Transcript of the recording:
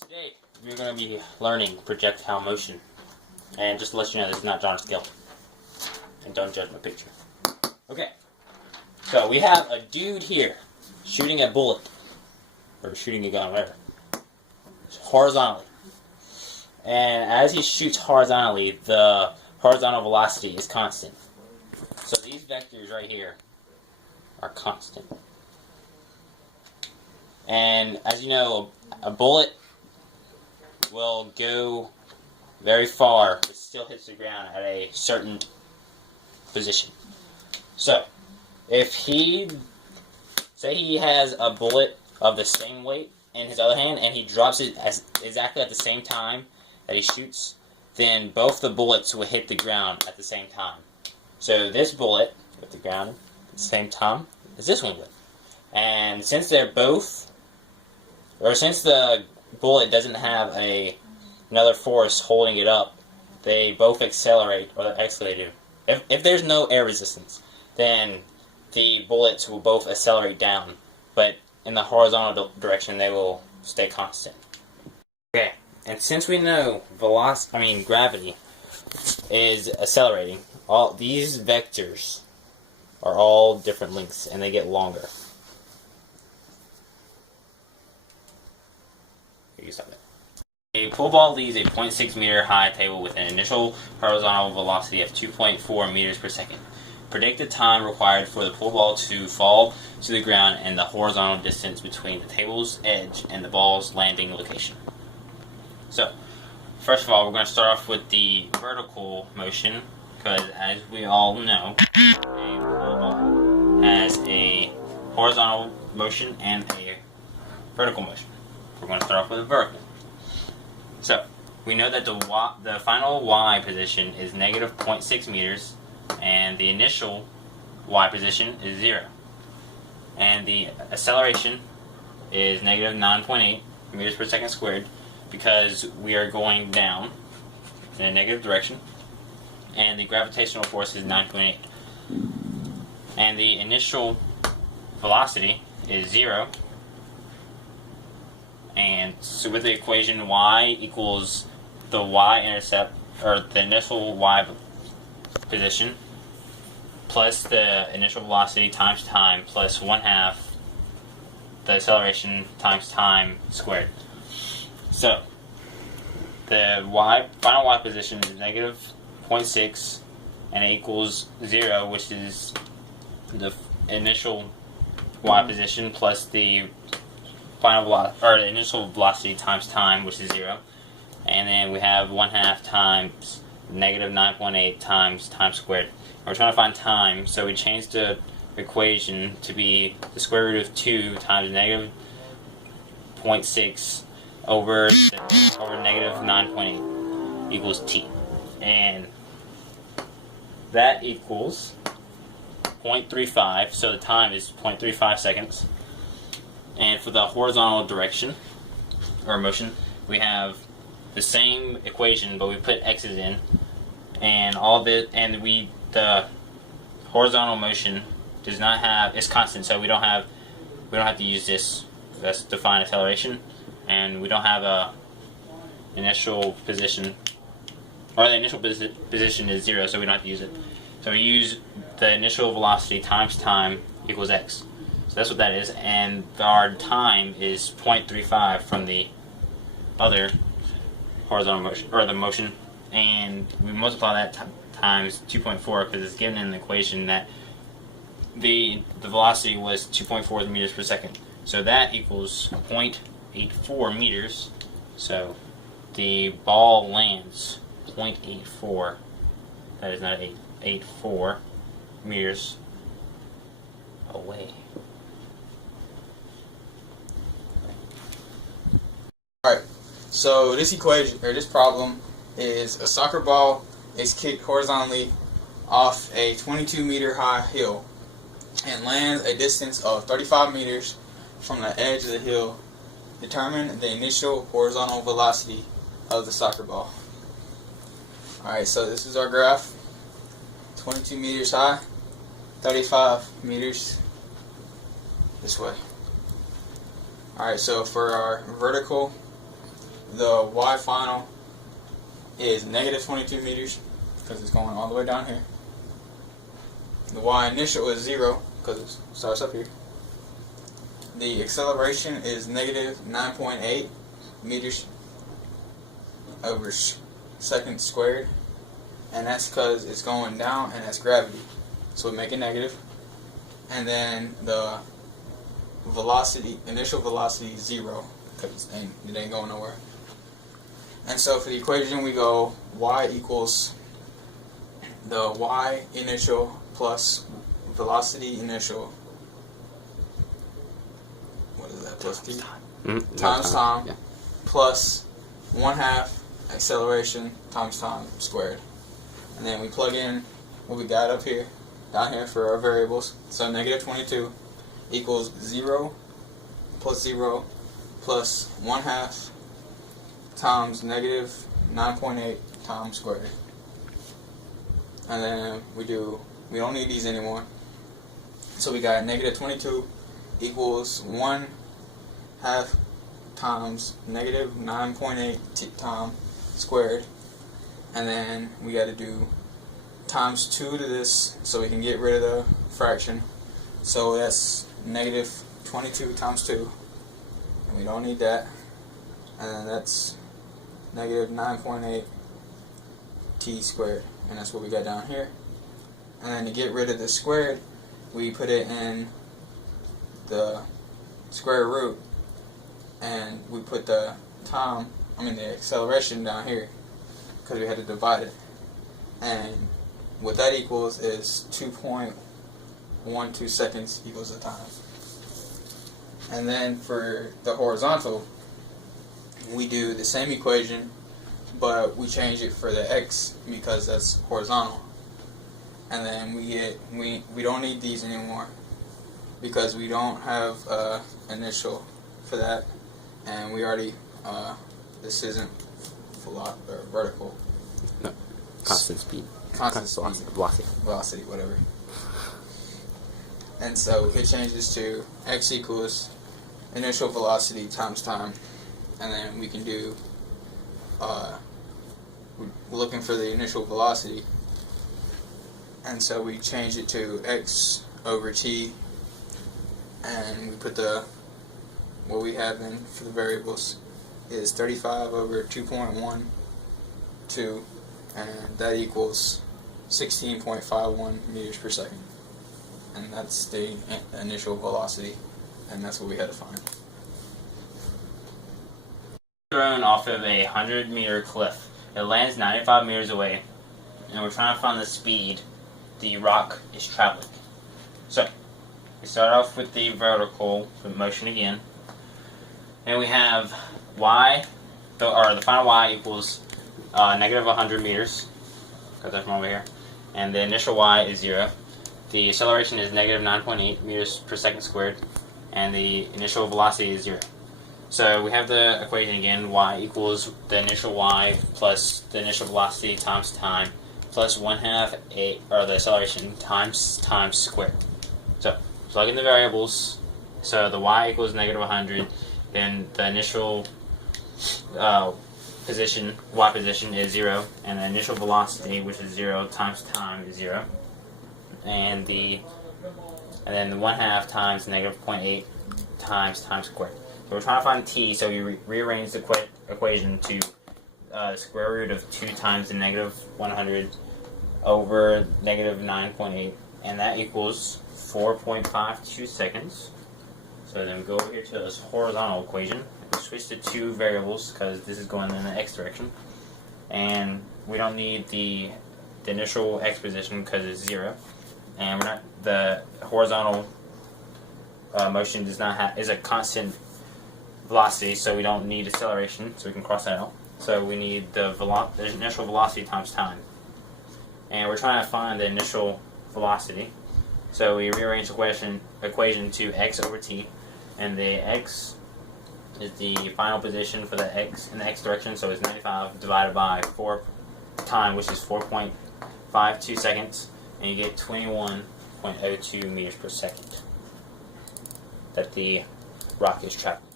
Today, we're going to be learning projectile motion. And just to let you know, this is not John's skill. And don't judge my picture. Okay, so we have a dude here shooting a bullet. Or shooting a gun, whatever. Horizontally. And as he shoots horizontally, the horizontal velocity is constant. So these vectors right here are constant. And as you know, a bullet will go very far, but still hits the ground at a certain position. So, if say he has a bullet of the same weight in his other hand, and he drops it exactly at the same time that he shoots, then both the bullets will hit the ground at the same time. So this bullet hit the ground at the same time as this one would. And since they're both, or since the bullet doesn't have another force holding it up, they both accelerate, or accelerate. If there's no air resistance, then the bullets will both accelerate down, but in the horizontal direction they will stay constant. Okay, and since we know gravity is accelerating, all these vectors are all different lengths, and they get longer. A pool ball leaves a 0.6 meter high table with an initial horizontal velocity of 2.4 meters per second. Predict the time required for the pool ball to fall to the ground and the horizontal distance between the table's edge and the ball's landing location. So, first of all, we're going to start off with the vertical motion, because as we all know, a pool ball has a horizontal motion and a vertical motion. We're going to start off with the vertical. So, we know that the final y position is negative 0.6 meters, and the initial y position is 0. And the acceleration is negative 9.8 meters per second squared, because we are going down in a negative direction, and the gravitational force is 9.8. And the initial velocity is 0. And so with the equation y equals the y-intercept, or the initial y position, plus the initial velocity times time, plus 1/2 the acceleration times time squared. So, the final y position is negative 0.6, and it equals 0, which is the initial y position, plus the final velocity, or the initial velocity times time, which is 0, and then we have 1/2 times negative 9.8 times time squared. And we're trying to find time, so we changed the equation to be the square root of 2 times negative 0.6 over negative 9.8 equals t, and that equals 0.35. So the time is 0.35 seconds. And for the horizontal direction, or motion, we have the same equation, but we put x's in, and the horizontal motion does not have, it's constant, so we don't have to use this. That's define acceleration, and we don't have a initial position, or the initial position is 0, so we don't have to use it. So we use the initial velocity times time equals x. So that's what that is, and our time is 0.35 from the other horizontal motion, or the motion, and we multiply that times 2.4, because it's given in the equation that the velocity was 2.4 meters per second. So that equals 0.84 meters. So the ball lands 0.84. That is not 84 meters away. Alright, so this equation, or this problem, is a soccer ball is kicked horizontally off a 22 meter high hill and lands a distance of 35 meters from the edge of the hill. Determine the initial horizontal velocity of the soccer ball. Alright, so this is our graph. 22 meters high, 35 meters this way. Alright, so for our vertical the y final is negative 22 meters because it's going all the way down here. The y initial is 0 because it starts up here. The acceleration is negative 9.8 meters over second squared, and that's because it's going down and that's gravity, so we make it negative. And then the velocity, initial velocity is 0 because it ain't going nowhere. And so for the equation we go y equals the y initial plus velocity initial, what is that, plus t? Times time, yeah. Plus 1/2 acceleration times time squared. And then we plug in what we got up here, down here for our variables. So negative 22 equals 0 plus 0 plus 1/2 times negative 9.8 times squared. And then we don't need these anymore. So we got negative 22 equals 1/2 times negative 9.8 time squared. And then we got to do times 2 to this so we can get rid of the fraction. So that's negative 22 times 2. And we don't need that. And then that's negative 9.8 t squared. And that's what we got down here. And then to get rid of the squared, we put it in the square root. And we put the the acceleration down here because we had to divide it. And what that equals is 2.12 seconds equals the time. And then for the horizontal, we do the same equation, but we change it for the x because that's horizontal. And then we don't need these anymore because we don't have initial for that, and we already this isn't vertical. No, constant speed. Constant speed. Velocity, whatever. And so we could change this to x equals initial velocity times time, and then we can do we're looking for the initial velocity, and so we change it to x over t, and we put what we have in for the variables is 35 over 2.12, and that equals 16.51 meters per second. And that's the initial velocity, and that's what we had to find. Thrown off of a 100-meter cliff. It lands 95 meters away, and we're trying to find the speed the rock is traveling. So, we start off with the vertical motion again, and we have y, the final y equals negative 100 meters, got that from over here, and the initial y is 0. The acceleration is negative 9.8 meters per second squared, and the initial velocity is 0. So we have the equation again, y equals the initial y plus the initial velocity times time plus 1/2 the acceleration times time squared. So plug in the variables. So the y equals negative 100, then the initial position, y position is 0, and the initial velocity, which is 0, times time is 0. And then the 1/2 times negative 0.8 times time squared. So we're trying to find t, so we rearrange the equation to square root of 2 times the negative 100 over negative 9.8, and that equals 4.52 seconds. So then we go over here to this horizontal equation. We switch to 2 variables because this is going in the x direction, and we don't need the initial x position because it's 0. And the horizontal motion is a constant velocity, so we don't need acceleration, so we can cross that out. So we need the initial velocity times time, and we're trying to find the initial velocity. So we rearrange the equation to x over t, and the x is the final position for the x in the x direction, so it's 95 divided by 4 time, which is 4.52 seconds, and you get 21.02 meters per second that the rock is traveling.